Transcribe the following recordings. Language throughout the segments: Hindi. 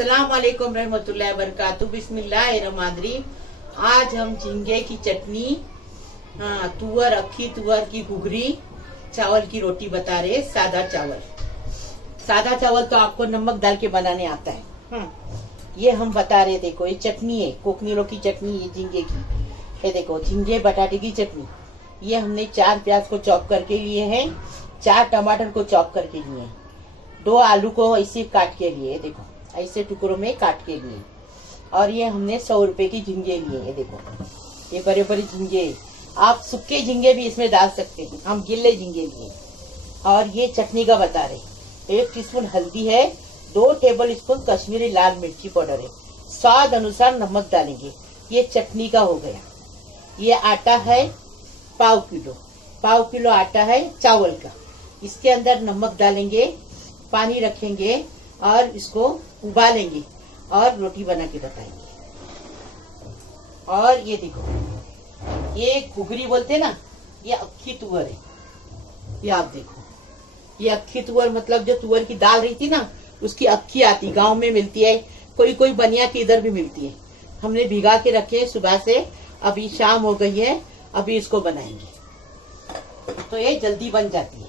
अस्सलाम वालेकुम रहमतुल्लाहि वबरकातुहू। बिस्मिल्लाहिर्रहमानिर्रहीम। आज हम झींगे की चटनी, तुअर, अक्खी तुअर की घुघरी, चावल की रोटी बता रहे। सादा चावल, सादा चावल तो आपको नमक डाल के बनाने आता है। ये हम बता रहे। देखो ये चटनी है, कोकनी लोग की चटनी, ये झींगे की। ये देखो झींगे बटाटे की चटनी। ये हमने 4 प्याज को चॉप करके लिए हैं, 4 टमाटर को चॉप करके लिए हैं, 2 आलू को ऐसे काट के लिए, देखो ऐसे टुकड़ों में काट के लिए। और ये हमने 100 रुपए की झींगे लिए। ये देखो ये बड़े बड़े झींगे, आप सूखे झींगे भी इसमें डाल सकते हैं, हम गिल्ले झींगे लिए। और ये चटनी का बता रहे। 1 टीस्पून हल्दी है, 2 टेबल स्पून कश्मीरी लाल मिर्ची पाउडर है, स्वाद अनुसार नमक डालेंगे। ये चटनी का हो गया। ये आटा है पाव किलो आटा है चावल का। इसके अंदर नमक डालेंगे, पानी रखेंगे और इसको उबालेंगे और रोटी बना के बताएंगे। और ये देखो ये घुघरी बोलते ना, ये अक्खी तुअर है। ये आप देखो, ये अक्खी तुअर मतलब जो तुअर की दाल रही थी ना, उसकी अक्खी आती, गांव में मिलती है, कोई कोई बनिया की इधर भी मिलती है। हमने भिगा के रखे सुबह से, अभी शाम हो गई है, अभी इसको बनाएंगे तो ये जल्दी बन जाती है।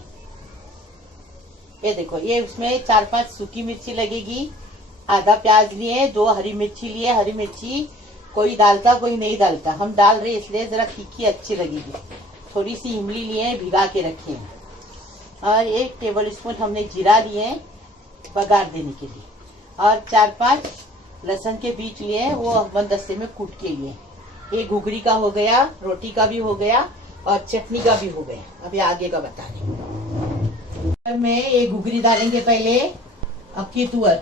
ये देखो ये उसमें 4-5 सूखी मिर्ची लगेगी, आधा प्याज लिए, 2 हरी मिर्ची लिए। हरी मिर्ची कोई डालता कोई नहीं डालता, हम डाल रहे इसलिए जरा तीखी अच्छी लगेगी। थोड़ी सी इमली लिए, भिगा के रखे हैं। और 1 टेबल स्पून हमने जीरा लिए बघार देने के लिए। और 4-5 लहसुन के बीज लिए, वो मंदस्ते में कूट के लिए। ये घुघरी का हो गया, रोटी का भी हो गया और चटनी का भी हो गया। अभी आगे का बता रहे। में ये घुघरी डालेंगे पहले, अक्खी तुअर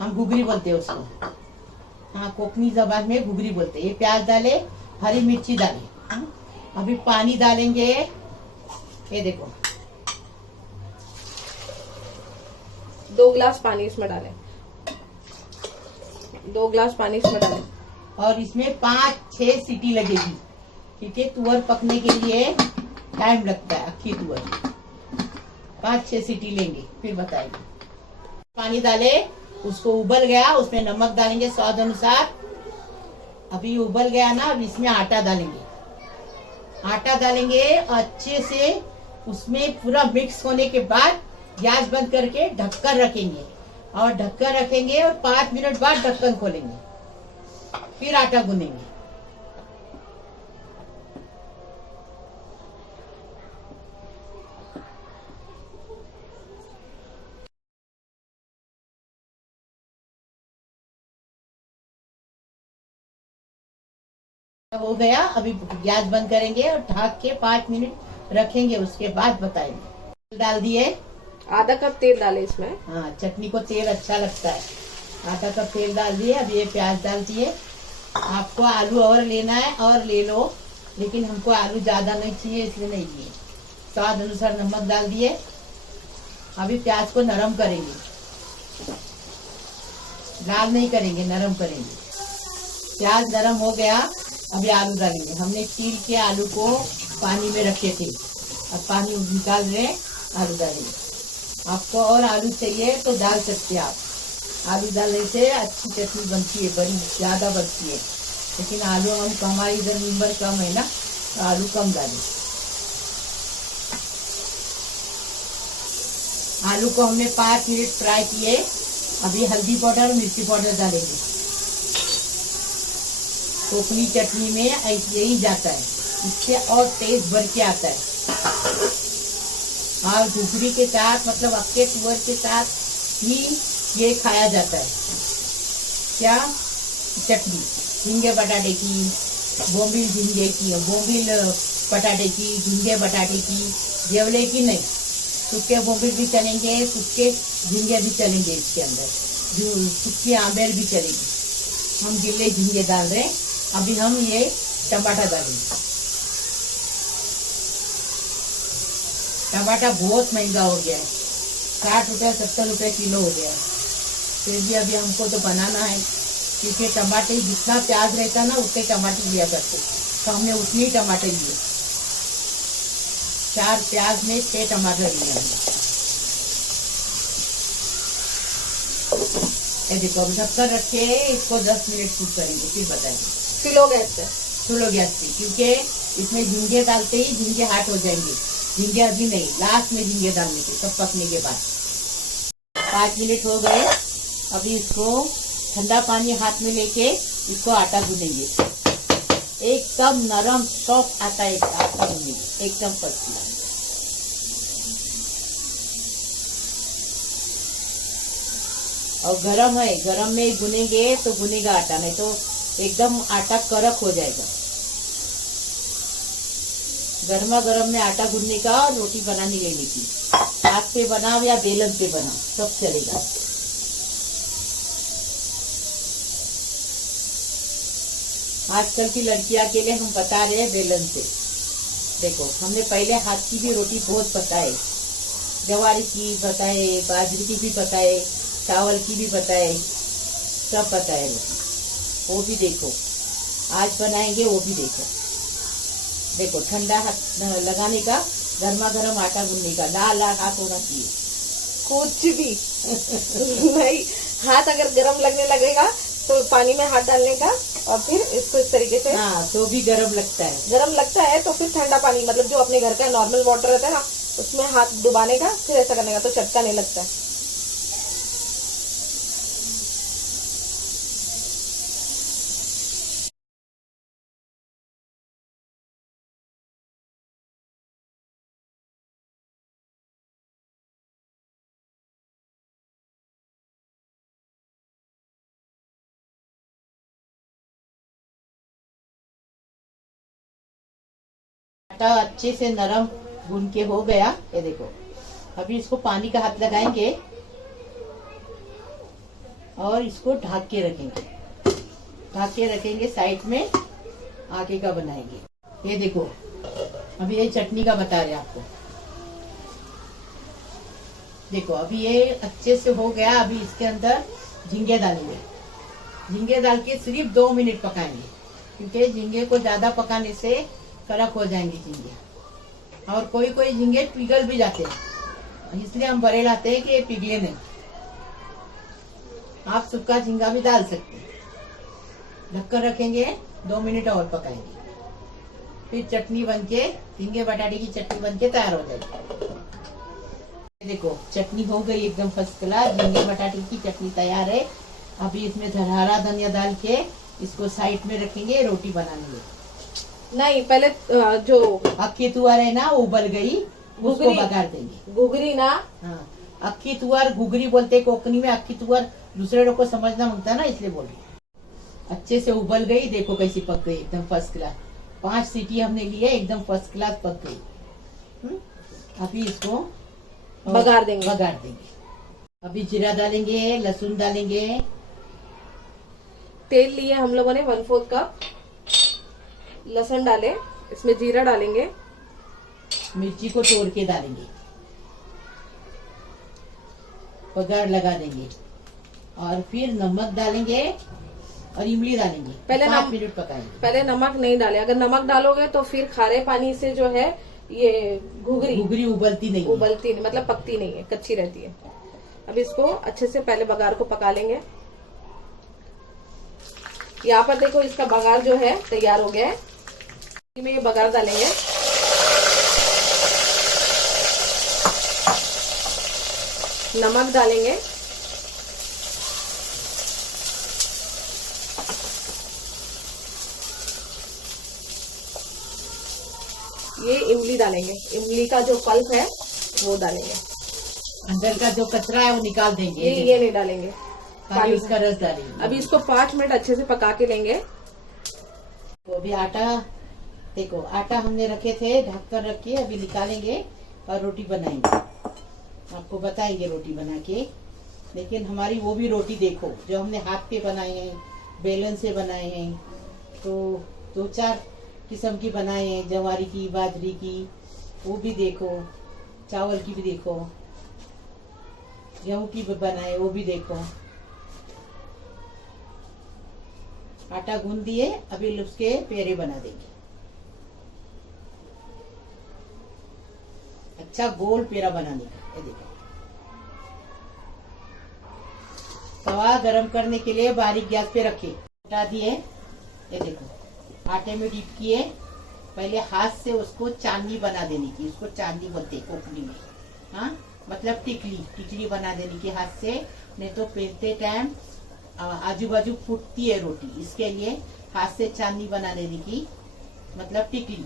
हम घुघरी बोलते हैं उसको, कोकनी जबान में घुघरी बोलते हैं। ये प्याज डाले, हरी मिर्ची डाले। अभी पानी डालेंगे। ये देखो 2 गिलास पानी इसमें डालें, 2 गिलास पानी इसमें डालें। और इसमें 5-6 सीटी लगेगी, क्योंकि तुअर पकने के लिए टाइम लगता है। अक्खी तुअर 5-6 सीटी लेंगे, फिर बताएंगे। पानी डाले, उसको उबल गया, उसमें नमक डालेंगे स्वाद अनुसार। अभी उबल गया ना, अब इसमें आटा डालेंगे। आटा डालेंगे अच्छे से, उसमें पूरा मिक्स होने के बाद गैस बंद करके ढक्कन रखेंगे। और ढक्कन रखेंगे और 5 मिनट बाद ढक्कन खोलेंगे, फिर आटा गूंदेंगे। हो गया, अभी गैस बंद करेंगे और ढक के 5 मिनट रखेंगे, उसके बाद बताएंगे। डाल दिए, आधा कप तेल डालें इसमें। हाँ, चटनी को तेल अच्छा लगता है। आधा कप तेल डाल दिए। अब ये प्याज डाल दिए। आपको आलू और लेना है और ले लो, लेकिन हमको आलू ज्यादा नहीं चाहिए इसलिए नहीं लिए। स्वाद अनुसार नमक डाल दिए। अभी प्याज को नरम करेंगे, लाल नहीं करेंगे, नरम करेंगे। प्याज नरम हो गया, अभी आलू डालेंगे। हमने छील के आलू को पानी में रखे थे, अब पानी निकाल रहे, आलू डालेंगे। आपको और आलू चाहिए तो डाल सकते हैं आप। आलू डालने से अच्छी चटनी बनती है, बड़ी ज्यादा बनती है। लेकिन आलू हम हमारे इधर मेंबर कम है ना, तो आलू कम डालें। आलू को हमने 5 मिनट फ्राई किए। अभी हल्दी पाउडर, मिर्ची पाउडर डालेंगे। कोकनी चटनी में यही जाता है, इससे और टेस्ट बढ़ के आता है। और घुघरी के साथ, मतलब अक्के तुअर के साथ ही ये खाया जाता है। क्या चटनी? झींगे बटाटे की, बोंबिल झींगे की, बोंबिल बटाटे की, झींगे बटाटे की, जेवले की नहीं। सूखे बोंबिल भी चलेंगे, सूखे झींगे भी चलेंगे, इसके अंदर सूखी आमेर भी चलेगी। हम गिल्ले झींगे डाल रहे हैं। अभी हम ये टमाटर डालेंगे। टमाटर बहुत महंगा हो गया है, 60 रुपये 70 रुपये किलो हो गया है। फिर भी अभी हमको तो बनाना है, क्योंकि टमाटर जितना प्याज रहता ना उतने टमाटर लिया करते, तो हमने उतने ही टमाटर लिए। 4 प्याज में 6 टमाटर लिए हमने। ये देखो अब ढक्कन रखे इसको 10 मिनट कुक करेंगे, फिर बताएंगे। स्लो गैस पे। स्लो गैस पे, क्योंकि इसमें झींगे डालते ही झींगे हार्ड हो जाएंगे। झींगे अभी नहीं, लास्ट में झींगे डालने के, सब पकने के बाद। 5 मिनट हो गए। अभी इसको ठंडा पानी हाथ में लेके इसको आटा गूंदेंगे। एकदम नरम सॉफ्ट आटा गूंदेंगे, एकदम फर्स्ट क्लास। और गरम है, गरम में गूनेंगे तो गूनेगा आटा, नहीं तो एकदम आटा कड़क हो जाएगा। गर्मा गर्म में आटा गूंदने का और रोटी बनाने लेने की। हाथ पे बनाओ या बेलन पे बनाओ, सब चलेगा। आजकल की लड़कियां के लिए हम बता रहे हैं बेलन से। देखो हमने पहले हाथ की भी रोटी बहुत बताए, जवारी की बताए, बाजरी की भी बताए, चावल की भी बताए, सब बताए रोटी। वो भी देखो, आज बनाएंगे वो भी देखो। देखो ठंडा हाथ लगाने का, गर्मा गर्म आटा गूंदने का, लाल लाल हाथ होना चाहिए। कुछ भी नहीं, हाथ अगर गर्म लगने लगेगा तो पानी में हाथ डालने का और फिर इसको इस तरीके से। हाँ तो भी गर्म लगता है। गर्म लगता है तो फिर ठंडा पानी, मतलब जो अपने घर का नॉर्मल वाटर रहता है ना, उसमें हाथ डुबाने का, फिर ऐसा करने का, तो चटका नहीं लगता है। आटा अच्छे से नरम गूंद के हो गया, ये देखो। अभी इसको पानी का हाथ लगाएंगे और इसको ढक के रखेंगे। ढक के रखेंगे, साइड में आगे का बनाएंगे। ये देखो अभी ये चटनी का बता रहे आपको। देखो अभी ये अच्छे से हो गया। अभी इसके अंदर झींगे डालेंगे। झींगे डाल के सिर्फ 2 मिनट पकाएंगे, क्योंकि झींगे को ज्यादा पकाने से कड़क हो जाएंगे झींगे। और कोई कोई झींगे पिघल भी जाते हैं, इसलिए हम बड़े लाते हैं कि ये पिघले नहीं। आप सूखा झींगा भी डाल सकते हैं। ढक्कन रखेंगे, 2 मिनट और पकाएंगे, फिर चटनी बनके, झींगे बटाटे की चटनी बनके तैयार हो जाएगी। देखो चटनी हो गई एकदम फर्स्ट क्लास। झींगे बटाटे की चटनी तैयार है। अभी इसमें हरा धनिया डाल के इसको साइड में रखेंगे, रोटी बनाएंगे। नहीं, पहले जो अक्की तुअर है ना, उबल गई, उसको बघार देंगे। घुघरी ना, हाँ अक्की तुअर घुघरी बोलते कोकनी में। अक्की तुअर दूसरे लोग को समझना मांगता है ना, इसलिए बोल रही। अच्छे से उबल गई, देखो कैसी पक गई, एकदम फर्स्ट क्लास। 5 सीटी हमने लिए, एकदम फर्स्ट क्लास पक गई। अभी इसको बघार देंगे। अभी जीरा डालेंगे, लहसुन डालेंगे। तेल लिए हम लोगों ने 1/4 कप। लहसुन डाले, इसमें जीरा डालेंगे, मिर्ची को तोड़ के डालेंगे, बघार लगा देंगे और फिर नमक डालेंगे और इमली डालेंगे। पहले 5 मिनट पकाएंगे। पहले नमक नहीं डाले। अगर नमक डालोगे तो फिर खारे पानी से जो है ये घुघरी उबलती नहीं, मतलब पकती नहीं है, कच्ची रहती है। अब इसको अच्छे से पहले बघार को पका लेंगे। यहाँ पर देखो इसका बघार जो है तैयार हो गया है। में ये बघार डालेंगे। नमक डालेंगे, ये इमली डालेंगे। इमली का जो पल्प है वो डालेंगे। अंदर का जो कचरा है वो निकाल देंगे। ये नहीं डालेंगे, पानी उसका रस डालेंगे। अभी इसको 5 मिनट अच्छे से पका के लेंगे। तो अभी आटा देखो, आटा हमने रखे थे ढक कर रखिए। अभी निकालेंगे और रोटी बनाएंगे। आपको बताएंगे रोटी बना के। लेकिन हमारी वो भी रोटी देखो जो हमने हाथ पे बनाए हैं, बेलन से बनाए हैं। तो 2-4 किस्म की बनाए हैं, जवारी की, बाजरी की, वो भी देखो, चावल की भी देखो, गेहूं की भी बनाए, वो भी देखो। आटा गूंद दिए, अभी उसके पेड़े बना देंगे। अच्छा गोल पेड़ा बनाने का, ये देखो। तवा गरम करने के लिए बारीक गैस पे रखे, हटा दिए। ये देखो आटे में डिप किए, पहले हाथ से उसको चांदी बना देने की, उसको चांदी बोलते हैं कोकणी में। हाँ, मतलब टिकली बना देने की हाथ से, नहीं तो बेलते टाइम आजू बाजू फूटती है रोटी, इसके लिए हाथ से चांदी बना देने की, मतलब टिकली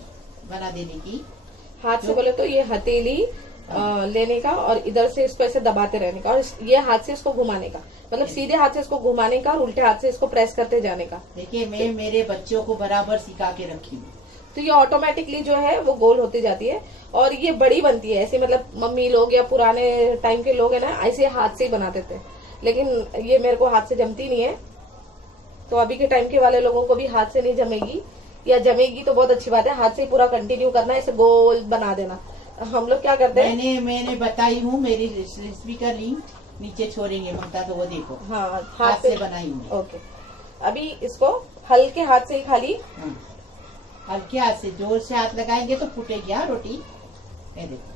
बना देने की। हाथ से बोले तो ये हथेली लेने का और इधर से इसको ऐसे दबाते रहने का, और ये हाथ से इसको घुमाने का, मतलब सीधे हाथ से इसको घुमाने का और उल्टे हाथ से इसको प्रेस करते जाने का। देखिए मैं मेरे बच्चों को बराबर सिखा के रखी हूँ। तो ये ऑटोमेटिकली जो है वो गोल होती जाती है और ये बड़ी बनती है ऐसे, मतलब मम्मी लोग या पुराने टाइम के लोग है ना ऐसे हाथ से ही बनाते थे, लेकिन ये मेरे को हाथ से जमती नहीं है। तो अभी के टाइम के वाले लोगों को भी हाथ से नहीं जमेगी, या जमेगी तो बहुत अच्छी बात है, हाथ से ही पूरा कंटिन्यू करना है, इसे गोल बना देना। हम लोग क्या करते हैं, मैंने बताई हूँ, मेरी रेसिपी का लिंक नीचे छोड़ेंगे ममता, तो वो देखो। हाँ, हाथ से बनाई हूँ। ओके, अभी इसको हल्के हाथ से ही खाली, हल्के हाथ से, जोर से हाथ लगाएंगे तो फूटेगी हाँ रोटी। ये देखो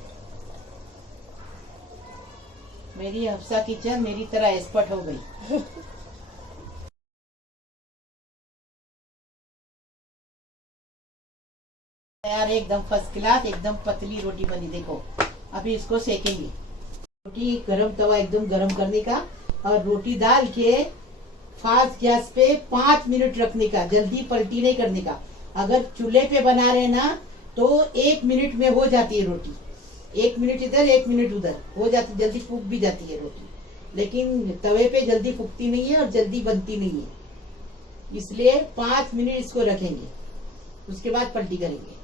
मेरी हफ्सा किचन मेरी तरह एक्सपर्ट हो गई। तैयार, एकदम फर्स्ट क्लास, एकदम पतली रोटी बनी। देखो अभी इसको सेकेंगे। रोटी गरम तवा एकदम गरम करने का और रोटी डाल के फास्ट गैस पे 5 मिनट रखने का, जल्दी पलटी नहीं करने का। अगर चूल्हे पे बना रहे ना तो 1 मिनट में हो जाती है रोटी, 1 मिनट इधर 1 मिनट उधर हो जाती, जल्दी फूक भी जाती है रोटी। लेकिन तवे पे जल्दी फूकती नहीं है और जल्दी बनती नहीं है, इसलिए 5 मिनट इसको रखेंगे, उसके बाद पलटी करेंगे।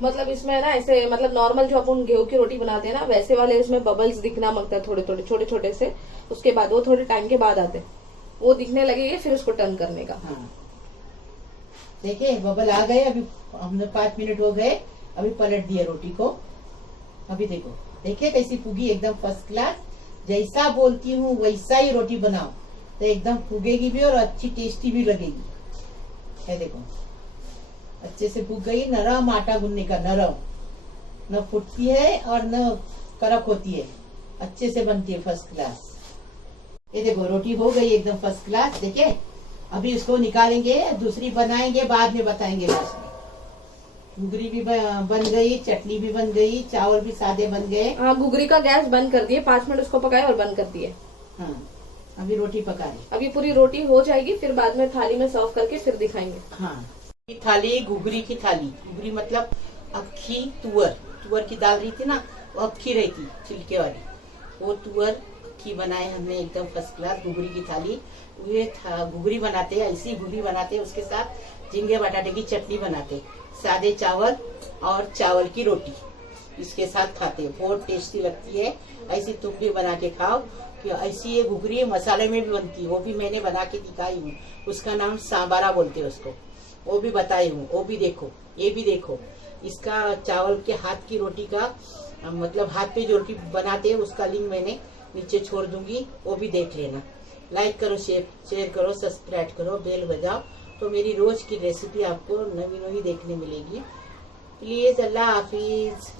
मतलब इसमें ना ऐसे, मतलब नॉर्मल जो अपन गेहूं की रोटी बनाते हैं ना वैसे वाले इसमें बबल्स दिखना मांगता है, थोड़े थोड़े छोटे छोटे से। उसके बाद वो थोड़े टाइम के बाद आते, वो दिखने लगेंगे, फिर उसको टर्न करने का। हाँ देखिए बबल आ गए, अभी हमने 5 मिनट हो गए, अभी पलट दिया रोटी को। अभी देखो, देखिए कैसी फूगी, एकदम फर्स्ट क्लास। जैसा बोलती हूँ वैसा ही रोटी बनाओ तो एकदम फूगेगी भी और अच्छी टेस्टी भी लगेगी। ये देखो अच्छे से फूग गई, नरम आटा गूंदने का, नरम, न फूटती है और न कड़क होती है, अच्छे से बनती है फर्स्ट क्लास। ये देखो रोटी हो गई एकदम फर्स्ट क्लास। देखिए अभी इसको निकालेंगे, दूसरी बनाएंगे, बाद में बताएंगे लास्ट में। घुघरी भी बन गई, चटनी भी बन गई, चावल भी सादे बन गए। हाँ, घुघरी का गैस बंद कर दिए, 5 मिनट उसको पकाए और बंद कर दिए। हाँ अभी रोटी पका रही, अभी पूरी रोटी हो जाएगी, फिर बाद में थाली में सर्व करके फिर दिखाएंगे। हाँ थाली, घुघरी की थाली। घुघरी मतलब अक्खी तुअर की दाल रही थी ना, वो अक्खी रहती छिलके वाली, वो तुअर की बनाए हमने एकदम फर्स्ट क्लास। घुघरी की थाली, ये घुघरी बनाते हैं, ऐसी घुघरी बनाते हैं, उसके साथ झींगे बटाटे की चटनी बनाते, सादे चावल और चावल की रोटी इसके साथ खाते हैं, बहुत टेस्टी लगती है। ऐसी तुम भी बना के खाओ, कि ऐसी ये घुघरी मसाले में भी बनती है, वो भी मैंने बना के दिखाई हूँ, उसका नाम सांबारा बोलते हैं उसको, वो भी बताई हूँ, वो भी देखो, ये भी देखो। इसका चावल के हाथ की रोटी का, मतलब हाथ पे जो रोटी बनाते हैं उसका लिंक मैंने नीचे छोड़ दूंगी, वो भी देख लेना। लाइक करो, शेयर करो, सब्सक्राइब करो, बेल बजाओ, तो मेरी रोज की रेसिपी आपको नवी नवी देखने मिलेगी। प्लीज, अल्लाह हाफिज।